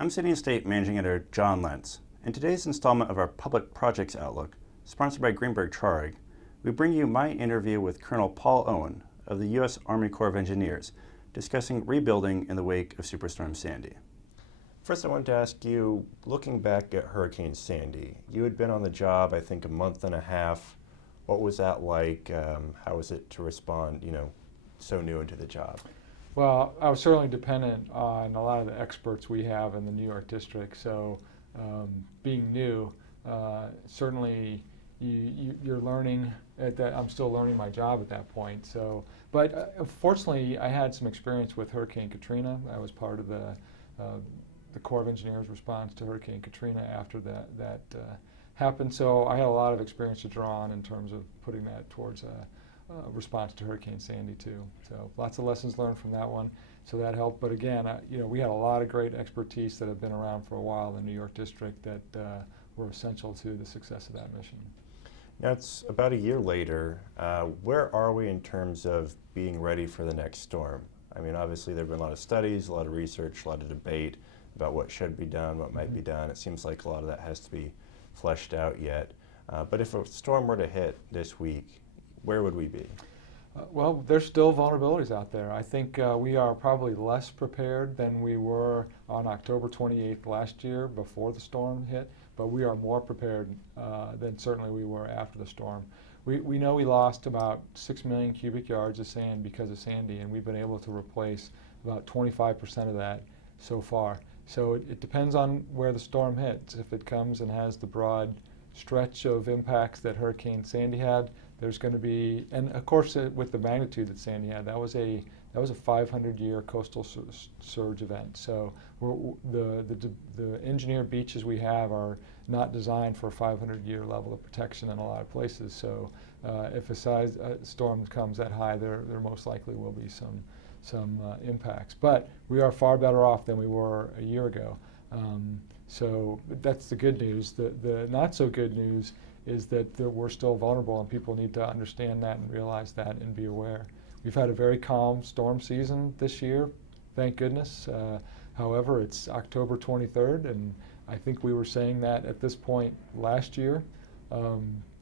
I'm City and State Managing Editor John Lentz. In today's installment of our Public Projects Outlook, sponsored by Greenberg Traurig, we bring you my interview with Colonel Paul Owen of the U.S. Army Corps of Engineers, discussing rebuilding in the wake of Superstorm Sandy. First, I wanted to ask you, looking back at Hurricane Sandy, you had been on the job, I think, a month and a half. What was that like? How was it to respond, so new into the job? Well, I was certainly dependent on a lot of the experts we have in the New York district. So being new, certainly you're learning at that. I'm still learning my job at that point. So, but fortunately, I had some experience with Hurricane Katrina. I was part of the Corps of Engineers response to Hurricane Katrina after that happened. So I had a lot of experience to draw on in terms of putting that towards a response to Hurricane Sandy too. So lots of lessons learned from that one. So that helped. But again, we had a lot of great expertise that have been around for a while in the New York district that were essential to the success of that mission. Now it's about a year later. Where are we in terms of being ready for the next storm? I mean, obviously there have been a lot of studies, a lot of research, a lot of debate about what should be done, what might be done. It seems like a lot of that has to be fleshed out yet. But if a storm were to hit this week, where would we be? Well, there's still vulnerabilities out there. I think we are probably less prepared than we were on October 28th last year before the storm hit, but we are more prepared than certainly we were after the storm. We know we lost about 6 million cubic yards of sand because of Sandy, and we've been able to replace about 25% of that so far. So it depends on where the storm hits. If it comes and has the broad stretch of impacts that Hurricane Sandy had, there's going to be, and of course with the magnitude that Sandy had, that was a 500-year coastal surge event. So the engineered beaches we have are not designed for a 500-year level of protection in a lot of places. So if a storm comes that high, there most likely will be some impacts. But we are far better off than we were a year ago. So that's the good news. The not so good news is that we're still vulnerable, and people need to understand that and realize that and be aware. We've had a very calm storm season this year, thank goodness. However, it's October 23rd, and I think we were saying that at this point last year.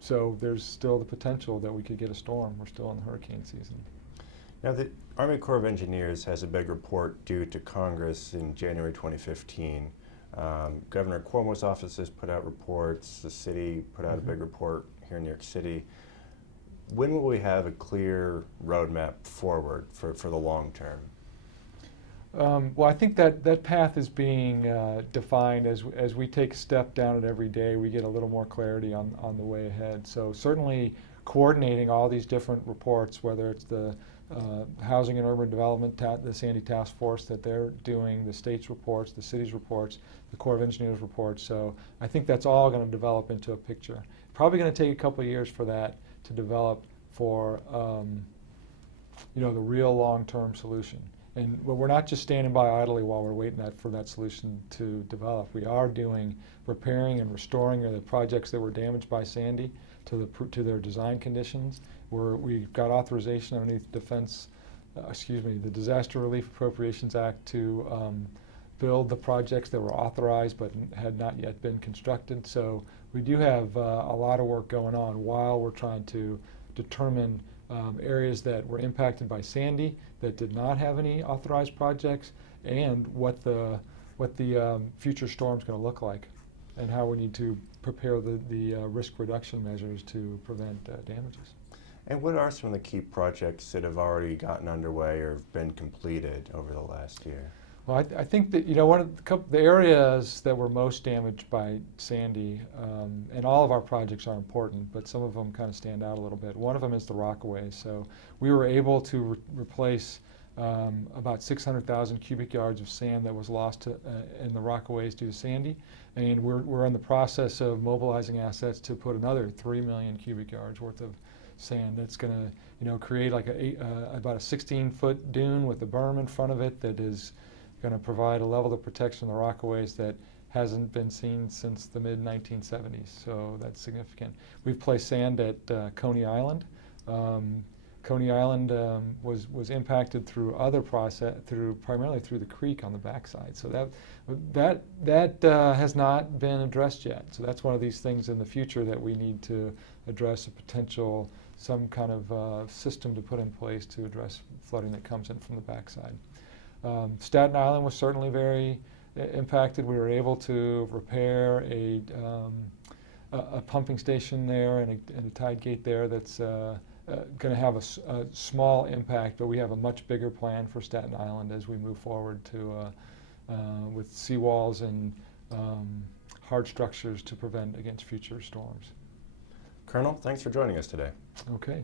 So there's still the potential that we could get a storm. We're still in the hurricane season. Now, the Army Corps of Engineers has a big report due to Congress in January 2015. Governor Cuomo's office has put out reports. The city put out a big report here in New York City. When will we have a clear roadmap forward for the long term? Well, I think that path is being defined as we take a step down it every day. We get a little more clarity on the way ahead. So certainly coordinating all these different reports, whether it's the Housing and Urban Development, the Sandy Task Force that they're doing, the state's reports, the city's reports, the Corps of Engineers reports. So I think that's all going to develop into a picture. Probably going to take a couple of years for that to develop for the real long-term solution. And we're not just standing by idly while we're waiting for that solution to develop. We are repairing and restoring the projects that were damaged by Sandy to their design conditions. We've got authorization underneath the Disaster Relief Appropriations Act to build the projects that were authorized but had not yet been constructed. So we do have a lot of work going on while we're trying to determine areas that were impacted by Sandy that did not have any authorized projects, and what the future storm's going to look like, and how we need to prepare the risk reduction measures to prevent damages. And what are some of the key projects that have already gotten underway or have been completed over the last year? Well, I think that one of the areas that were most damaged by Sandy, and all of our projects are important, but some of them kind of stand out a little bit. One of them is the Rockaways. So we were able to replace about 600,000 cubic yards of sand that was lost in the Rockaways due to Sandy, and we're in the process of mobilizing assets to put another 3 million cubic yards worth of sand that's going to create like about a 16-foot dune with a berm in front of it that is going to provide a level of protection in the Rockaways that hasn't been seen since the mid-1970s. So that's significant. We've placed sand at Coney Island. Coney Island was impacted through other primarily through the creek on the backside. So that has not been addressed yet. So that's one of these things in the future that we need to address, a potential some kind of system to put in place to address flooding that comes in from the backside. Staten Island was certainly very impacted. We were able to repair a pumping station there and a tide gate there that's going to have a small impact, but we have a much bigger plan for Staten Island as we move forward with seawalls and hard structures to prevent against future storms. Colonel, thanks for joining us today. Okay,